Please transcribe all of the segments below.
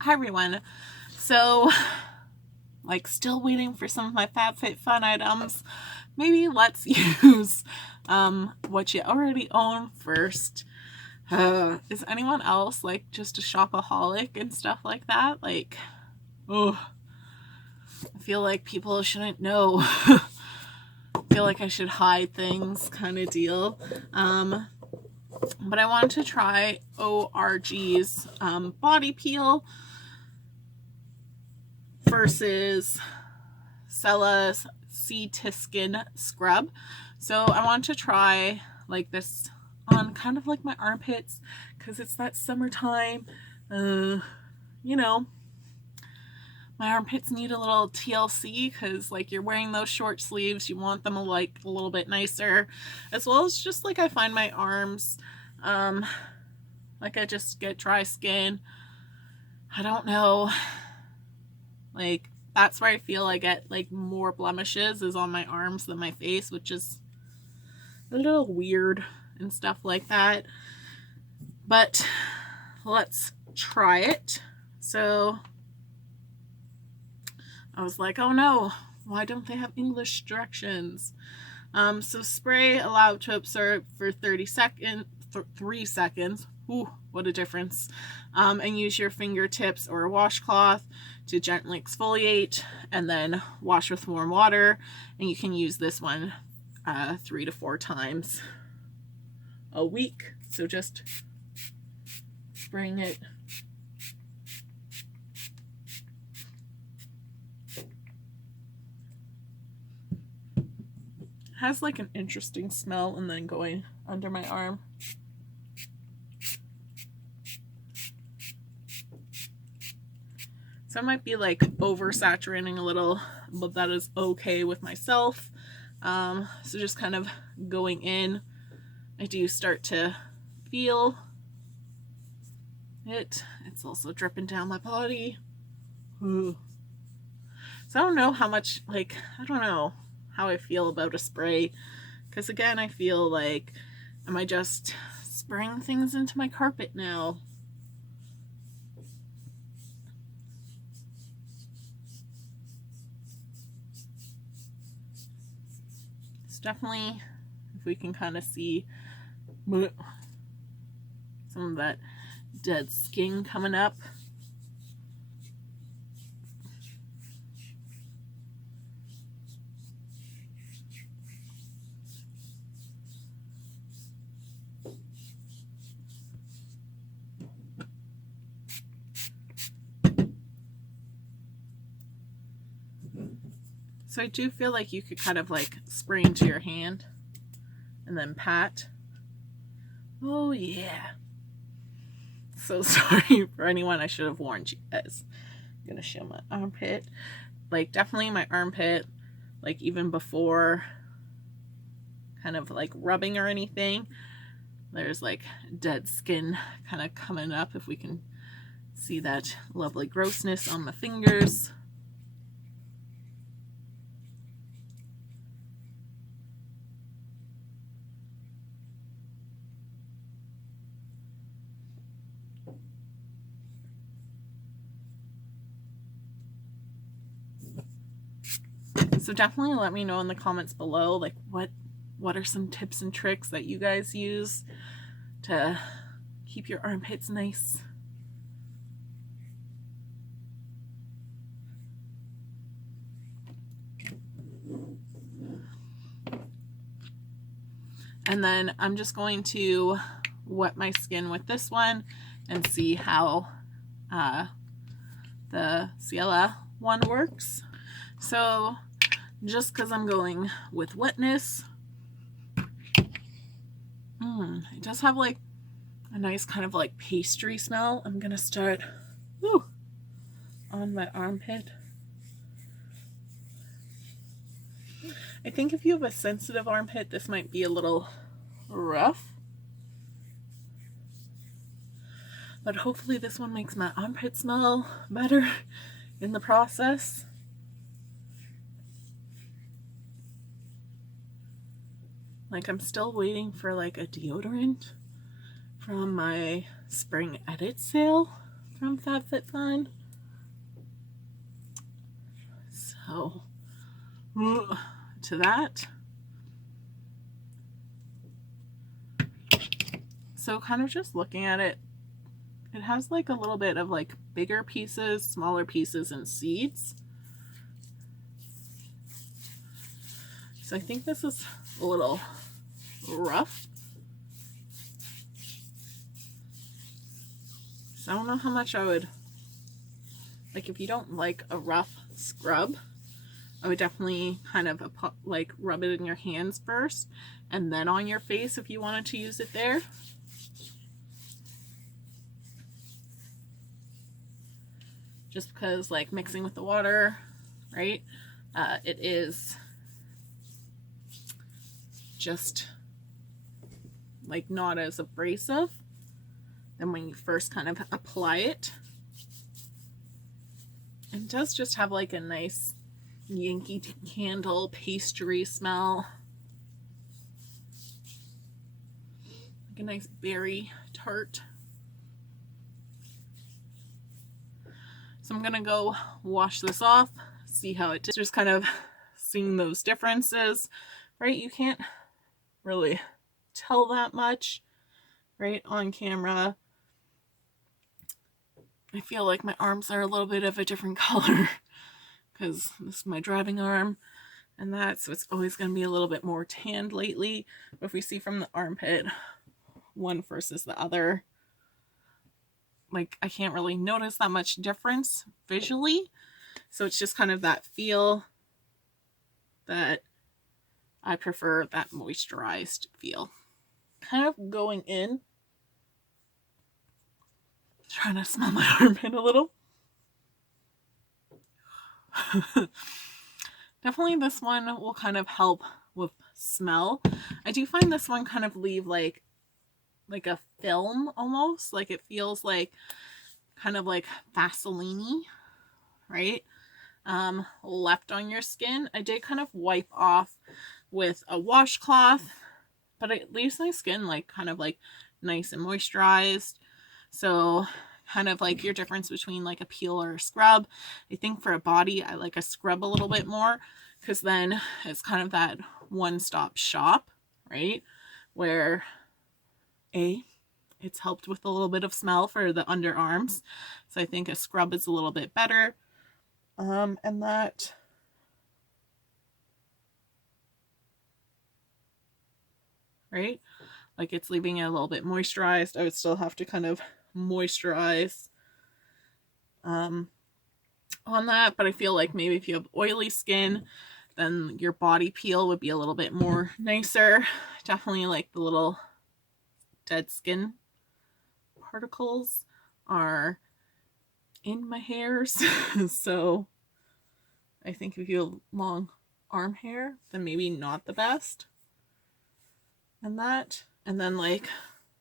Hi everyone. So, like, still waiting for some of my FabFitFun items. Maybe let's use what you already own first. Is anyone else like just a shopaholic and stuff like that? Like, oh, I feel like people shouldn't know. I feel like I should hide things, kind of deal. But I wanted to try O.R.G's body peel versus Sella's Sea Tiskin scrub. So I want to try like this on kind of like my armpits because it's that summertime. You know, my armpits need a little TLC because like you're wearing those short sleeves, you want them like a little bit nicer, as well as just like I find my arms, like I just get dry skin. I don't know, like that's where I feel I get like more blemishes is on my arms than my face, which is a little weird and stuff like that. But let's try it. So I was like, oh no, why don't they have English directions? So spray allowed to absorb for 3 seconds. Ooh, what a difference. And use your fingertips or a washcloth to gently exfoliate and then wash with warm water. And you can use this one 3 to 4 times a week. So just spraying it. It has like an interesting smell and then going under my arm. So I might be like oversaturating a little, but that is okay with myself. So just kind of going in, I do start to feel it. It's also dripping down my body. Ooh. So I don't know how much, like, I don't know how I feel about a spray. Because again, I feel like, am I just spraying things into my carpet now? It's definitely, if we can kind of see some of that dead skin coming up. So I do feel like you could kind of like spray into your hand and then pat. Oh yeah. So sorry for anyone, I should have warned you guys. I'm gonna show my armpit. Like definitely my armpit, like even before kind of like rubbing or anything, there's like dead skin kind of coming up, if we can see that lovely grossness on the fingers. So definitely let me know in the comments below, like what are some tips and tricks that you guys use to keep your armpits nice. And then I'm just going to wet my skin with this one and see how the Ciela one works. So just because I'm going with wetness, it does have like a nice kind of like pastry smell. I'm gonna start on my armpit. I think if you have a sensitive armpit, this might be a little rough. But hopefully this one makes my armpit smell better in the process. Like I'm still waiting for like a deodorant from my spring edit sale from FabFitFun. So, to that. So kind of just looking at it, it has like a little bit of like bigger pieces, smaller pieces, and seeds. So I think this is a little rough. So I don't know how much I would, like if you don't like a rough scrub, I would definitely kind of like rub it in your hands first and then on your face if you wanted to use it there. Just because like mixing with the water, right? It is just like not as abrasive than when you first kind of apply it. It does just have like a nice Yankee Candle pastry smell. Like a nice berry tart. So I'm gonna go wash this off, see how it did. Just kind of seeing those differences, right? You can't really tell that much, right, on camera. I feel like my arms are a little bit of a different color because this is my driving arm and that, so it's always going to be a little bit more tanned lately. But if we see from the armpit, one versus the other, like I can't really notice that much difference visually. So it's just kind of that feel that I prefer, that moisturized feel. Kind of going in, trying to smell my armpit a little. Definitely this one will kind of help with smell. I do find this one kind of leave like a film almost, like it feels like kind of like Vaseline, right? Left on your skin. I did kind of wipe off with a washcloth, but it leaves my skin like kind of like nice and moisturized. So kind of like your difference between like a peel or a scrub. I think for a body, I like a scrub a little bit more because then it's kind of that one-stop shop, right? Where it's helped with a little bit of smell for the underarms. So I think a scrub is a little bit better. And that right? Like it's leaving it a little bit moisturized. I would still have to kind of moisturize on that, but I feel like maybe if you have oily skin, then your body peel would be a little bit more nicer. Definitely like the little dead skin particles are in my hairs. So I think if you have long arm hair, then maybe not the best. And that, and then like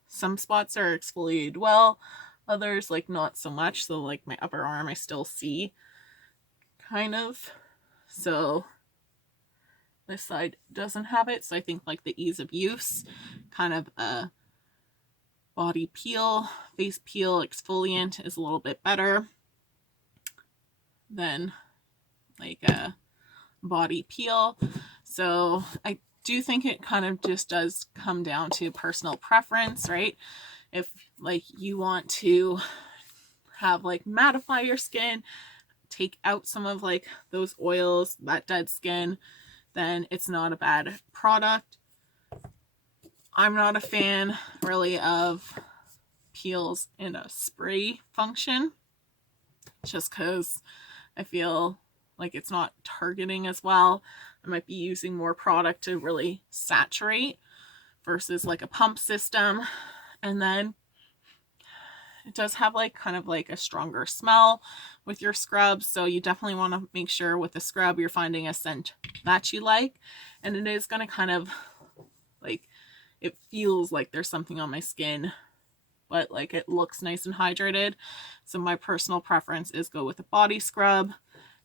some spots are exfoliated well, others like not so much. So like my upper arm I still see kind of, so this side doesn't have it. So I think like the ease of use, kind of a body peel, face peel, exfoliant is a little bit better than like a body peel. So I do think it kind of just does come down to personal preference, right? If like you want to have like mattify your skin, take out some of like those oils, that dead skin, then it's not a bad product. I'm not a fan really of peels in a spray function just because I feel like it's not targeting as well. I might be using more product to really saturate versus like a pump system. And then it does have like kind of like a stronger smell with your scrubs. So you definitely want to make sure with the scrub you're finding a scent that you like. And it is going to kind of like, it feels like there's something on my skin, but like it looks nice and hydrated. So my personal preference is go with a body scrub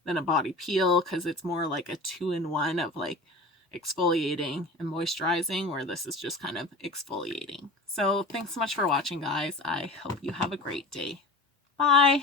than a body peel because it's more like a 2-in-1 of like exfoliating and moisturizing, where this is just kind of exfoliating. So thanks so much for watching, guys. I hope you have a great day. Bye.